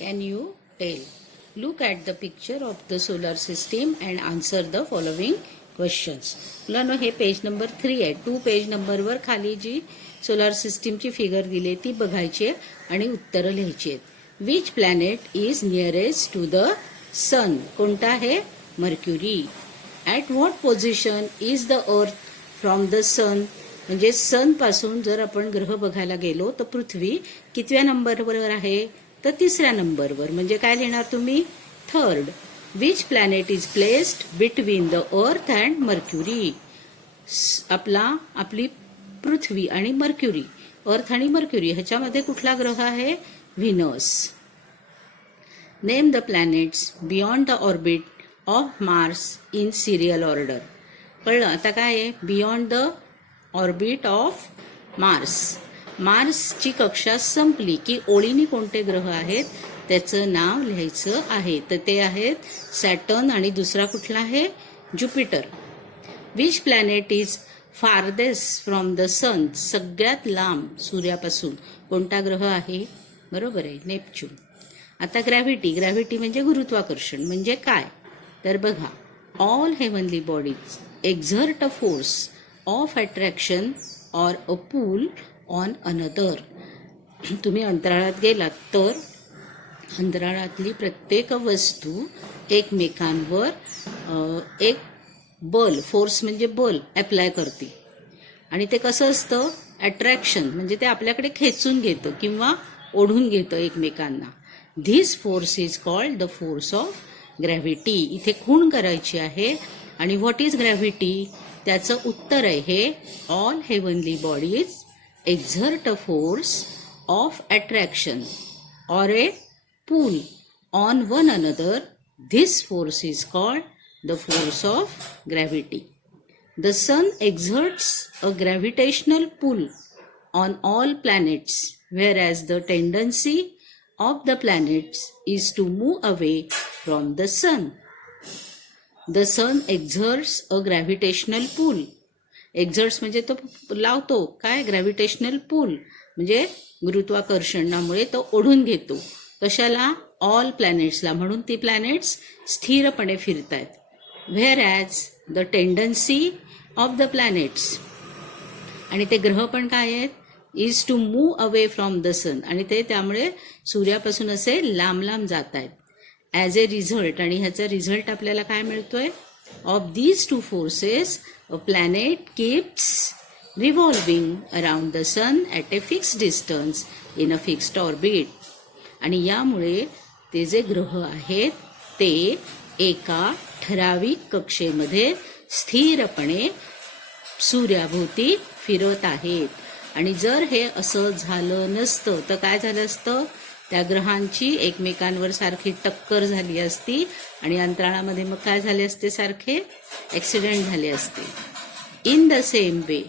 Can you tell? Look at the picture of the solar system and answer the following questions. मुलांनो हे page number 3 आहे. 2 page नंबरवर खाली जी solar सिस्टीमची figure दिली ती बघायची आहे आणि उत्तरं लिहायची आहेत. Which planet is nearest to the sun? कोणता आहे? Mercury. At what position is the earth from the sun? म्हणजे सन पासून जर आपण ग्रह बघायला गेलो तर पृथ्वी कितव्या नंबरवर आहे? तर 3ऱ्या नंबरवर. म्हणजे काय लिहिणार तुम्ही? 3rd. Which planet is placed between the earth and mercury? आपली पृथ्वी आणि मर्क्युरी, अर्थ आणि मर्क्युरी ह्याच्यामध्ये कुठला ग्रह आहे? Venus. Name the planets beyond the orbit of Mars in serial order. कळलं आता काय आहे? Beyond the orbit of Mars. मार्सची कक्षा संपली की ओळीने कोणते ग्रह आहेत त्याचं नाव लिहायचं आहे. तर ते आहेत सॅटर्न आणि दुसरा कुठला आहे? Jupiter. Which planet is farthest from the sun? सगळ्यात लांब सूर्यापासून कोणता ग्रह आहे? बरोबर आहे, नेपच्यून. आता ग्रॅव्हिटी. ग्रॅव्हिटी म्हणजे गुरुत्वाकर्षण. म्हणजे काय? तर बघा, all heavenly bodies exert a force of attraction or a pool on another. तुम्ही अंतराळात गेलात तर अंतराळातली प्रत्येक वस्तू एकमेकांवर एक बल, फोर्स म्हणजे बल अप्लाय करते. आणि ते कसं असतं? अट्रॅक्शन म्हणजे ते आपल्याकडे खेचून घेतं किंवा ओढून घेतं एकमेकांना. This force is called the force of gravity. इथे खूण करायची आहे. आणि व्हॉट इज ग्रॅव्हिटी? त्याचं उत्तर आहे हे all heavenly bodies exert a force of attraction or a pull on one another. This force is called the force of gravity. The sun exerts a gravitational pull on all planets, whereas the tendency of the planets is to move away from the sun. The sun exerts a gravitational pull. एक्झर्ट्स म्हणजे तो लावतो. काय? Gravitational पूल म्हणजे गुरुत्वाकर्षणामुळे तो ओढून घेतो. कशाला? ऑल प्लॅनेट्सला. म्हणून ती प्लॅनेट्स स्थिरपणे फिरतायत. Whereas the tendency of the planets, आणि ते ग्रह पण काय आहेत? Is to move away from the sun, आणि ते त्यामुळे सूर्यापासून असे लांब लांब जात आहेत. ॲज ए रिझल्ट, आणि ह्याचा रिझल्ट आपल्याला काय मिळतोय? Of these two forces a planet keeps revolving around the sun at a fixed distance in a fixed orbit. आणि यामुळे ते जे ग्रह आहेत ते एका ठराविक कक्षेमध्ये स्थिरपणे सूर्याभोवती फिरत आहेत. आणि जर हे असं झालं नसतं तर काय झालं असतं? त्या ग्रहांची एकमेकांवर सारखी टक्कर झाली असती आणि अंतराळामध्ये मग काय झाले असते? सारखे ॲक्सिडेंट झाले असते. In the same way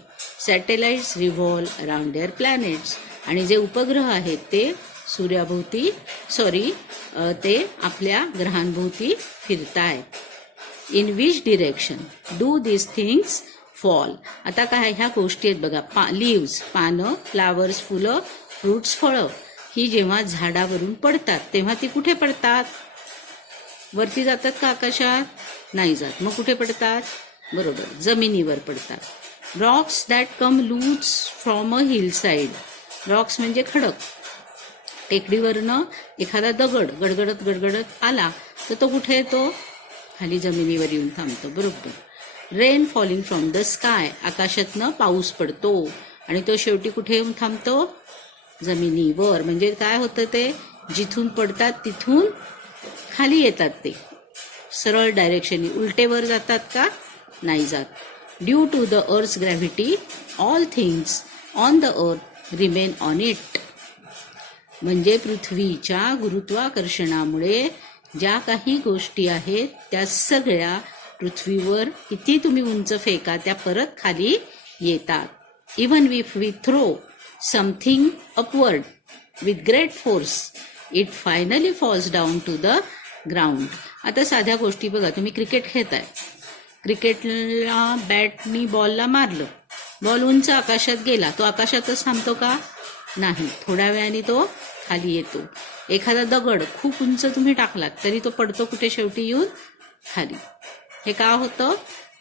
satellites revolve around their planets. आणि जे उपग्रह आहेत ते सूर्याभोवती ते आपल्या ग्रहांभोवती फिरतायत. In which direction do this things fall? आता काय ह्या गोष्टी आहेत बघा. लिव्स पानं, फ्लावर्स फुलं, फ्रुट्स फळं, ही जेव्हा झाडावरून पडतात तेव्हा ती कुठे पडतात? वरती जातात का आकाशात? नाही जात. मग कुठे पडतात? बरोबर, जमिनीवर पडतात. Rocks that come loose from a hill side. Rocks म्हणजे खडक. टेकडीवरनं एखादा दगड गडगडत गडगडत आला तर तो कुठे येतो? खाली जमिनीवर येऊन थांबतो. बरोबर. Rain falling from the sky. आकाशातनं पाऊस पडतो आणि तो शेवटी कुठे येऊन थांबतो? जमिनीवर. म्हणजे काय होतं? ते जिथून पडतात तिथून खाली येतात. ते सरळ डायरेक्शननी उलटेवर जातात का? नाही जात. Due to the earth's gravity all things on the earth remain on it. म्हणजे पृथ्वीच्या गुरुत्वाकर्षणामुळे ज्या काही गोष्टी आहेत त्या सगळ्या पृथ्वीवर किती तुम्ही उंच फेका त्या परत खाली येतात. Even if we throw something upward with great force it finally falls down to the ground. आता साध्या गोष्टी बघा. तुम्ही क्रिकेट खेळताय. क्रिकेटला बॅटनी बॉलला मारलं, बॉल उंच आकाशात गेला, तो आकाशातच थांबतो का? नाही. थोड्या वेळाने तो खाली येतो. एखादा दगड खूप उंच तुम्ही टाकलात तरी तो पडतो कुठे शेवटी येऊन खाली. हे का होतं?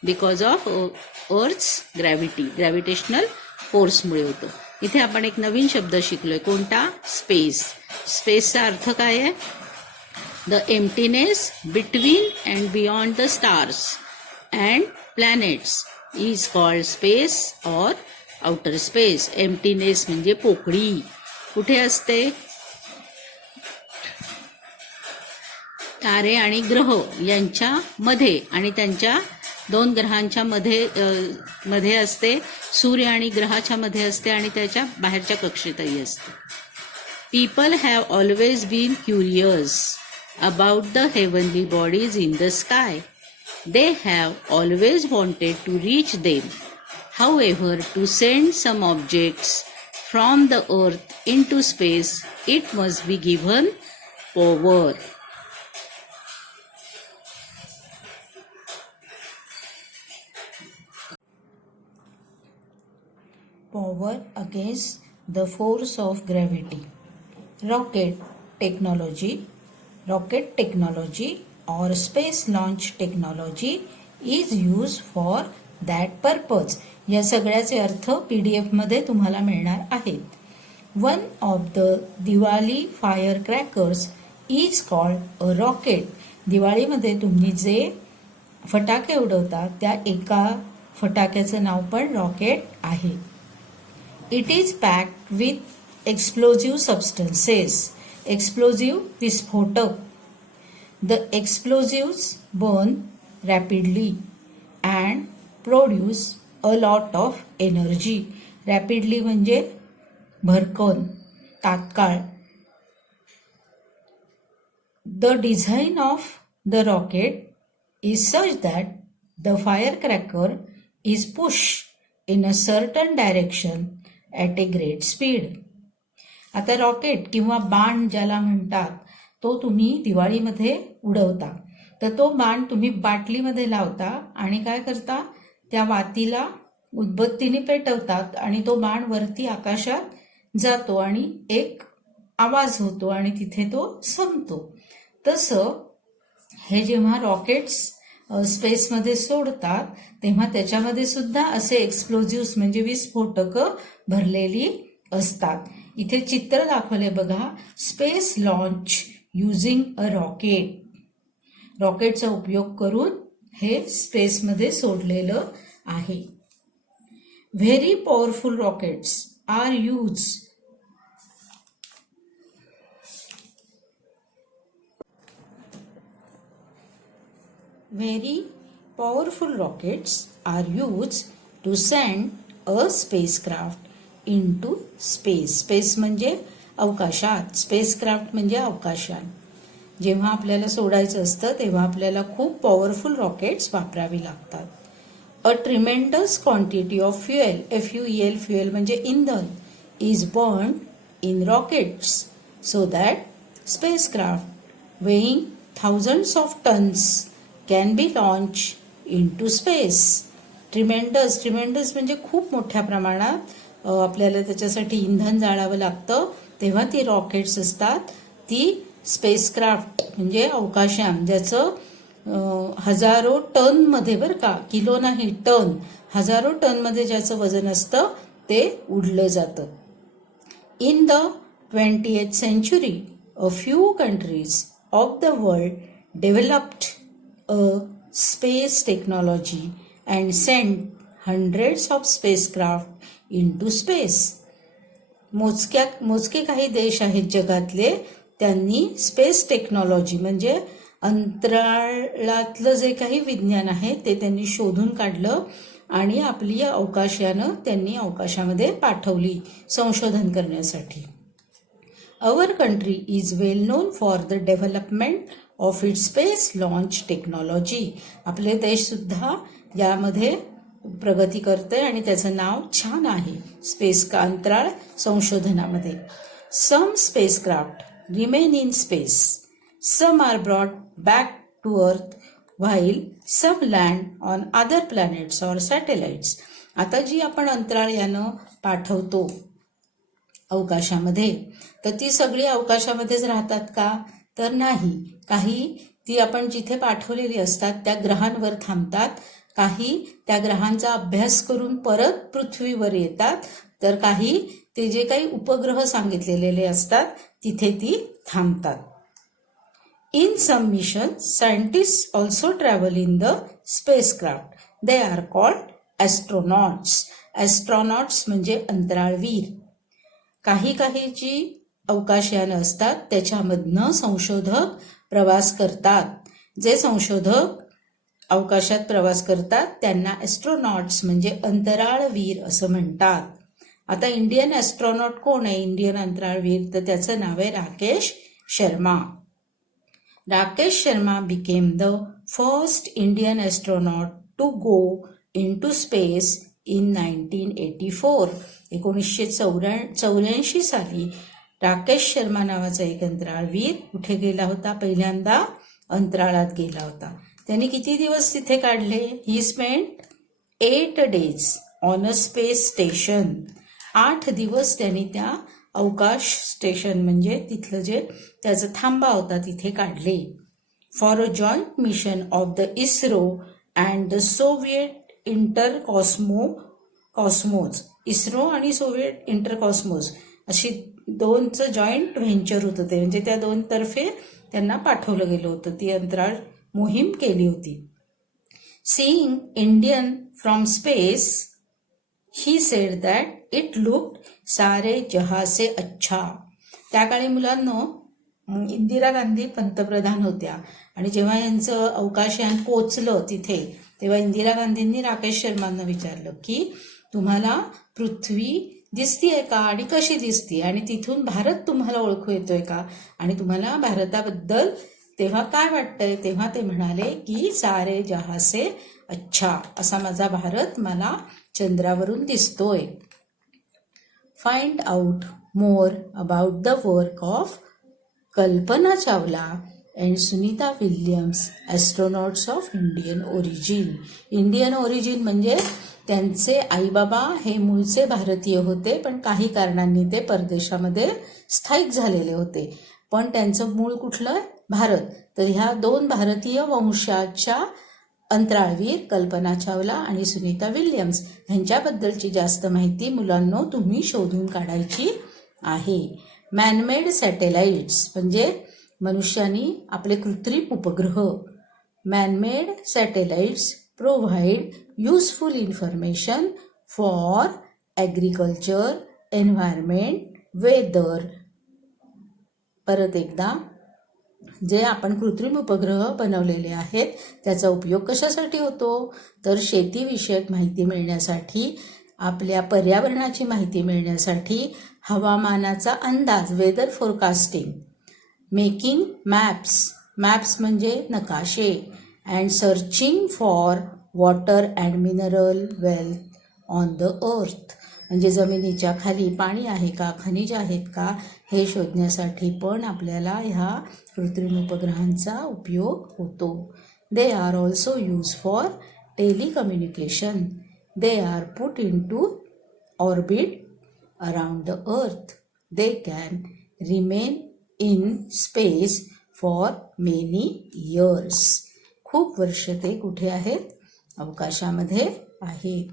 Because of earth's gravity, gravitational फोर्समुळे होतं. इथे आपण एक नवीन शब्द शिकलोय. कोणता? स्पेस. स्पेसचा अर्थ काय आहे? The emptiness between and beyond the stars and planets is called space or outer space. Emptiness म्हणजे पोकळी. कुठे असते? तारे आणि ग्रह यांच्या मध्ये आणि त्यांच्या दोन ग्रहांच्या मध्ये असते. सूर्य आणि ग्रहाच्या मध्ये असते आणि त्याच्या बाहेरच्या कक्षेतही असते. People have always been curious about the heavenly bodies in the sky. They have always wanted to reach them. However, to send some objects from the earth into space, it must be given power. Power against the force of gravity. Rocket technology or space launch technology is used for that purpose. या सगळ्याचे अर्थ PDF मध्ये तुम्हाला मिळणार आहेत. One of the Diwali fire crackers is called a rocket. दिवाळीमध्ये तुम्ही जे फटाके उडवता त्या एका फटाक्याचं नाव पण रॉकेट आहे. It is packed with explosive substances. Explosive विस्फोटक. The explosives burn rapidly and produce a lot of energy. Rapidly म्हणजे भरकन, तात्काळ. The design of the rocket is such that the firecracker is pushed in a certain direction at a great speed. आता rocket किंवा बाण ज्याला म्हणतात तो तुम्ही दिवाळीमध्ये उडवता. तर तो बाण तुम्ही बाटलीमध्ये लावता आणि काय करता? त्या वातीला उदबत्तीने पेटवतात आणि तो बाण वरती आकाशात जातो आणि एक आवाज होतो आणि तिथे तो संपतो. तसं हे जेव्हा रॉकेट्स स्पेसमध्ये सोडतात तेव्हा त्याच्यामध्ये सुद्धा असे एक्सप्लोजिव्स म्हणजे विस्फोटकं भरलेली असतात. इथे चित्र दाखवले बघा. Space launch using a rocket. रॉकेटचा उपयोग करून हे स्पेसमध्ये सोडलेलं आहे. Very powerful rockets are use to send a spacecraft into space. Space म्हणजे अवकाशात. स्पेसक्राफ्ट म्हणजे अवकाशात. जेव्हा आपल्याला सोडायचं असतं तेव्हा आपल्याला खूप पॉवरफुल रॉकेट्स वापरावी लागतात. A tremendous quantity of fuel, FUEL, fuel म्हणजे इंधन, is burn in rockets so that spacecraft weighing thousands of tons can be launched into space. Tremendous म्हणजे खूप मोठ्या प्रमाणात आपल्याला त्याच्यासाठी इंधन जाळावं लागतं. तेव्हा ती रॉकेट्स असतात. ती स्पेसक्राफ्ट म्हणजे अवकाशयान ज्याचं हजारो टन मध्ये, बरं का, किलो नाही, टन, हजारो टन मध्ये ज्याचं वजन असतं ते उडलं जातं. In the 20th century, a few countries of the world developed a space technology and sent hundreds of spacecraft into space. मोजके काही देश आहेत जगातले, त्यांनी स्पेस टेक्नॉलॉजी म्हणजे अंतराळातलं जे काही विज्ञान आहे ते त्यांनी शोधून काढलं आणि आपली अवकाशयानं त्यांनी अवकाशामध्ये पाठवली संशोधन करण्यासाठी. Our country is well known for the development of its space launch technology. आपले देश सुद्धा यामध्ये प्रगती करते आणि त्याचं नाव छान आहे स्पेस अंतराळ संशोधनामध्ये. Some spacecraft remain in space. Some are brought back to Earth while some land on other planets or satellites. आता जी आपण अंतराळ यानं पाठवतो अवकाशामध्ये तर ती सगळी अवकाशामध्येच राहतात का? तर नाही. काही ती आपण जिथे पाठवलेली असतात त्या ग्रहांवर थांबतात, काही त्या ग्रहांचा अभ्यास करून परत पृथ्वीवर येतात, तर काही ते जे काही उपग्रह सांगितलेले असतात तिथे ती थांबतात. In some missions, scientists also travel in the spacecraft. They are called astronauts. Astronauts म्हणजे अंतराळवीर. काही जी अवकाशयानं असतात त्याच्यामधनं संशोधक प्रवास करतात. जे संशोधक अवकाशात प्रवास करतात त्यांना ॲस्ट्रोनॉट्स म्हणजे अंतराळवीर असं म्हणतात. आता इंडियन ॲस्ट्रॉनॉट कोण आहे? इंडियन अंतराळवीर, तर त्याचं नाव आहे Rakesh Sharma. Rakesh Sharma became the first Indian astronaut to go into space in 1984. 1984 साली राकेश शर्मा नावाचा एक अंतराळवीर कुठे गेला होता? पहिल्यांदा अंतराळात गेला होता. त्यांनी किती दिवस तिथे काढले? ही spent 8 days on a space station. 8 दिवस त्यांनी त्या अवकाश स्टेशन म्हणजे तिथलं जे त्याचा थांबा होता तिथे काढले. For a joint mission of the ISRO and the Soviet Cosmos. ISRO आणि सोव्हिएट इंटरकॉस्मोज अशी दोनचं जॉईंट व्हेंचर होतं ते, म्हणजे त्या दोन तर्फे त्यांना पाठवलं गेलं होतं. ती अंतराळ मोहीम केली होती. Seeing Indian from space, he said that it looked सारे जहा से अच्छा. त्या काळी मुलांनो इंदिरा गांधी पंतप्रधान होत्या आणि जेव्हा यांचं अवकाशयान पोचलं तिथे तेव्हा इंदिरा गांधींनी राकेश शर्मांना विचारलं की तुम्हाला पृथ्वी दिसतीये का आणि कशी दिसती आणि तिथून भारत तुम्हाला ओळखू येतोय का आणि तुम्हाला भारताबद्दल तेव्हा काय वाटतंय? तेव्हा ते म्हणाले की सारे जहा से अच्छा, असा माझा भारत मला चंद्रावरून दिसतोय. Find out more about the work of Kalpana Chawla and Sunita Williams, astronauts of Indian origin. Indian origin म्हणजे त्यांचे आईबाबा हे मूळचे भारतीय होते, पण काही कारणांनी ते परदेशामध्ये स्थायिक झालेले होते, पण त्यांचं मूळ कुठलं? भारत. तर ह्या 2 भारतीय वंशाच्या अंतराळवीर कल्पना चावला आणि सुनीता विल्यम्स ह्यांच्याबद्दलची जास्त माहिती मुलांनो तुम्ही शोधून काढायची आहे. मॅनमेड सॅटेलाइट्स म्हणजे मनुष्यानी आपले कृत्रिम उपग्रह. Manmade satellites provide useful information for agriculture, environment, weather. परत एकदा, जे आपण कृत्रिम उपग्रह बनवलेले आहेत त्याचा उपयोग कशासाठी होतो? तर शेतीविषयक माहिती मिळण्यासाठी, आपल्या पर्यावरणाची माहिती मिळण्यासाठी, हवामानाचा अंदाज, वेदर फोरकास्टिंग, मेकिंग मॅप्स म्हणजे नकाशे, and searching for water and mineral wealth on the अर्थ म्हणजे जमिनीच्या खाली पाणी आहे का, खनिज आहेत का हे शोधण्यासाठी पण आपल्याला ह्या कृत्रिम उपग्रहांचा उपयोग होतो. They are also use for telecommunication. They are put into orbit around the earth. They can remain in space for many years. खूप वर्ष ते कुठे आहेत? अवकाशामध्ये आहेत.